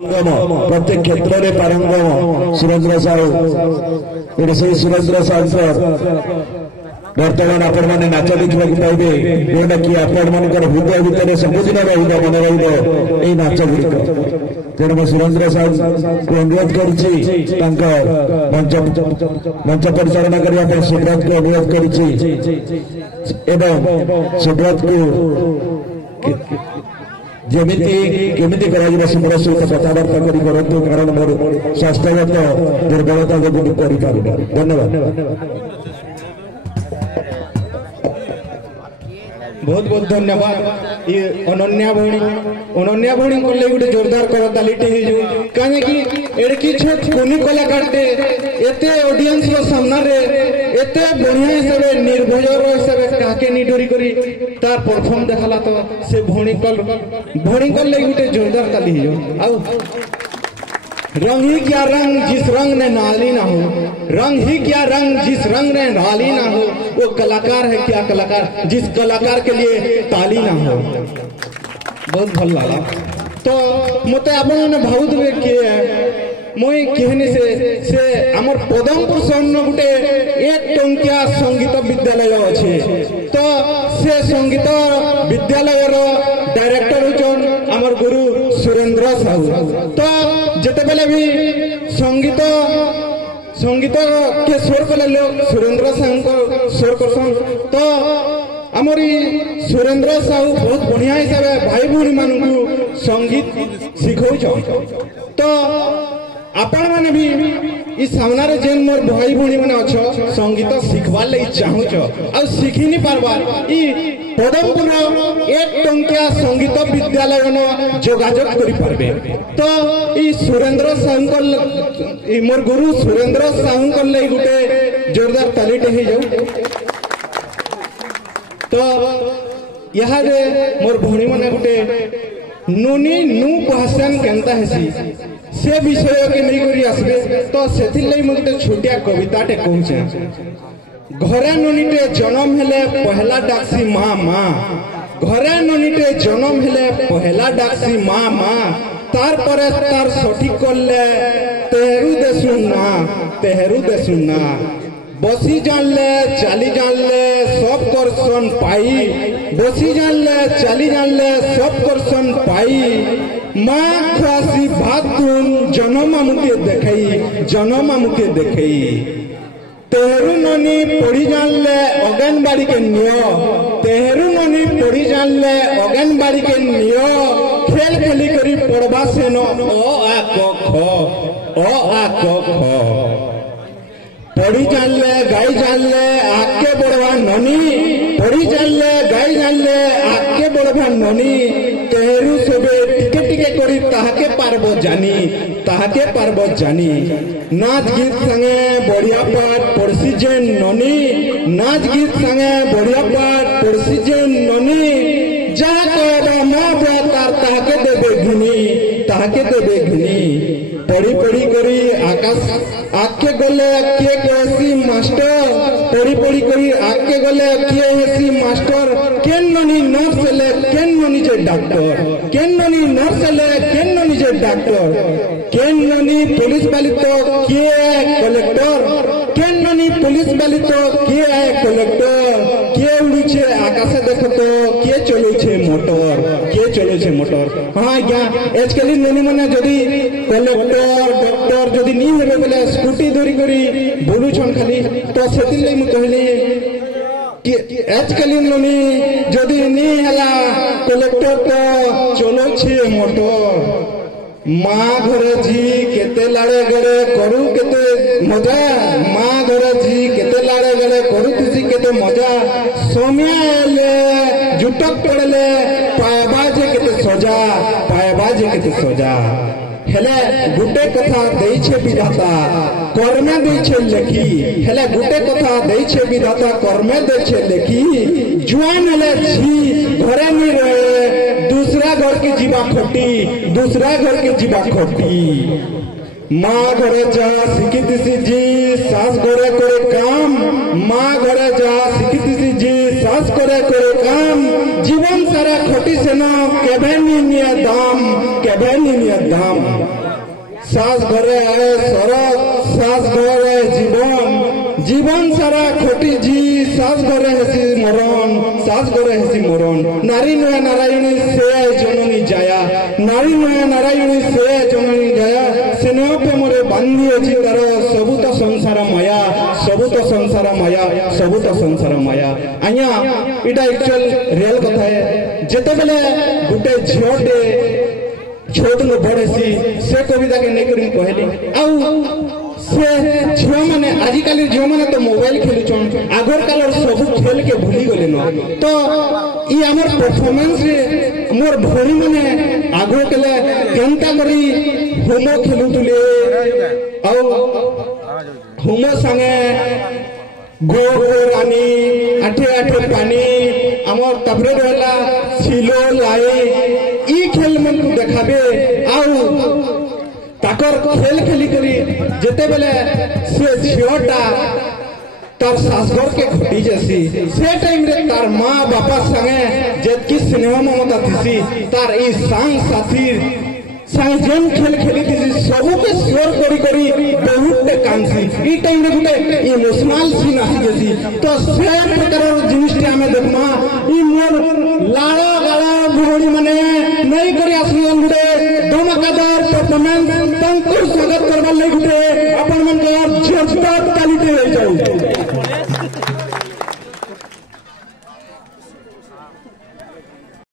प्रत्येक क्षेत्र में पारंगम सुरेंद्र साहू ये से सुरेंद्र साहू बर्तमान आपण मैंने नाच देखा पाइबे जोटा कि आपण मान हृदय भितर सबुदिन मन रही नाच गुड़िक तेणु मैं सुरेंद्र साहू को अनुरोध कर मंच परिचालना करने सुब्रत को अनुरोध कर सुब्रत को केमिति मोर सहित कथबार्ता करूँ कारण मोर स्वास्थ्यगत दुर्बलता जो धन्यवाद। बहुत बहुत धन्यवाद ये अनन्या भौणी को ले गोटे जोरदार करताली कहीं कि एड़े किछु कोनी कलाकार एते ऑडियंस रो सामना रे एते बढ़िया हिसाब निर्भय हिसाब काके नि डरी करी तार परफॉर्म देखला तो से भौणी को ले गोटे जोरदार ताली आउ रंग ही क्या रंग जिस रंग ने नाली ना हो, रंग ही क्या रंग जिस रंग ने नाली ना हो, वो कलाकार है क्या कलाकार जिस कलाकार के लिए ताली ना हो। बहुत भल लगा तो मत आपने बहुत किए मुई कहनी से आमर पदमपुर सहन गोटे 1 टंकिया संगीत विद्यालय अच्छे तो से संगीत विद्यालय डायरेक्टर होचन आमर गुरु सुरेंद्र साहू तो जिते बेले भी संगीत के स्वर कले लोग सुरेंद्र साहू को स्वर करसन तो आमरी सुरेंद्र साहू बहुत बढ़िया हिसाब से भाई भूणी मानू संगीत सिखौ तो आपण मैंने भी इस सामना रे जेन मोर भाई भूणी माने अच्छो संगीत सिखवार लई चाहूछ आ सिखि नि पारबार ई पदमपुर 1 टंकिया संगीत विद्यालय न जोगाजोग करि पारबे तो ई सुरेंद्र साहू ई मोर गुरु सुरेंद्र साहू को लई गुटे जोरदार ताली टे जाऊ तो यहाँ रे मोर भौणी माने गुटे नुनी नु कहसन केनता हेसी से विषय के नहीं करी आसबे तो सेथि लई मते छोटिया कविता टे कहूछे घरे ननीटे जन्म हेले पहला डाक्सी माँ माँ घरे ननीटे जन्म हेले पहला डाक्सी माँ माँ तार परे तार सठिक करले तेहरू देसुना बसी जानले चाली जानले सब करसन पाई बसी जानले चाली जानले सब करसन पाई माँ खुआसी भात तुन जन्म मुके देखई तेहरू ननी पढ़ी जानले अगनबाड़ी के नियो तेहरू ननी पढ़ी जानले अगनबाड़ी के नियो खेल खेली करी पढ़वा से न अ आ क ख पढ़ी जानले गाई जानले आके बढ़वा ननी पढ़ी जानले गाई जानले आके बढ़वा ननी तेहरू सबे टिके टिके करी ताहाके पारबो जानी नाच गीत संगे बढ़िया पाठ पड़सी जेन ननी नाच गीत संगे बढ़िया पाठ पड़सी जेन ननी जहाँ कहबा माँ तार ताके देबे घुनी पढ़ी करी आकाश आके गले किए केसी मास्टर पढ़ी करी आके गले किए हेसी मास्टर केन ननी नर्स ले केन ननी जे डॉक्टर केन ननी नर्स ले केन ननी जे डॉक्टर केन ननी पुलिस वाली तो किए कलेक्टर केन ननी पुलिस वाली तो किए कलेक्टर किए उड़ीछे आकाशे देखो तो किए चलुछे मोटर हाँ क्या आजकल ननी माने जदी कलेक्टर डॉक्टर जदी नी हेबे बोले स्कूटी धरी करी बोलू छन खाली तो सेति लई मु कहली कि आजकल ननी जदी नी हला कलेक्टर तो चलो छे मोटर माँ घरे जी केते लाड़े गड़े करू केते मजा माँ घरे जी केते लाड़े गड़े करू तुसी केते मजा सोमिया जुटक पड़ले पायबाजे केते सजा हेले गुटे कथा देइछे विधाता कर्मे देइछे लेखी हेले गुटे कथा देइछे विधाता कर्मे देइछे लेखी जुआन हेले छी घरे में रहे दूसरा घर की जीवा खोटी माँ घरे जा शिखित जी सास घरे करे काम माँ घरे जा शिखित जी सास करे काम जीवन सारा खटी सेन केबे निये दाम सास घरे आए शरद सास घरे जीवन सारा खटी जी सास घरे हेसी मरण नारी नया नारायणी से जननी जाया नारी नया नारायणी से जननी जाया स्नेह प्रेमरे बांधी अच्छी तार सबू तो संसार माया आज्ञा इटा एक्चुअल रियल कथा है जेते बेले गुटे झीटे छोट नु बड़ेसी से कविता के नहीं करी कहली से झील मैंने आजिकल झील मैंने तो मोबाइल खेलुन आगर काल सब खेल के भूली गले न तो ये आमर परफॉर्मेंस रे मोर भरी मैंने आगो केले केनता करी होमो खेलुतुले होमो संगे गो रानी आठे पानी आमर तबरे रहला सिलो लाई ई खेल मन को देखाबे ताकर खेल खेली करी जेते बेले से झीलटा तार सासघर के घटी जैसी से टाइम रे तार माँ बापा संगे जेतकी स्नेह ममता थी तार ई संग साथी संग जेन खेल खेली थी सबू के स्वर करी बहुत कांसी ई टाइम रे गुटे इमोशनल सीन आसी जैसी तो से प्रकार जिनिसटे हमें देखमा ई मोर लाड़ा गाड़ा बुढ़ी माने नहीं करी आसनी गुटे धमाकेदार परफॉर्मेंस तंकुर स्वागत करवा ले गुटे अपन मन के जोरदार ताली दे जाओ।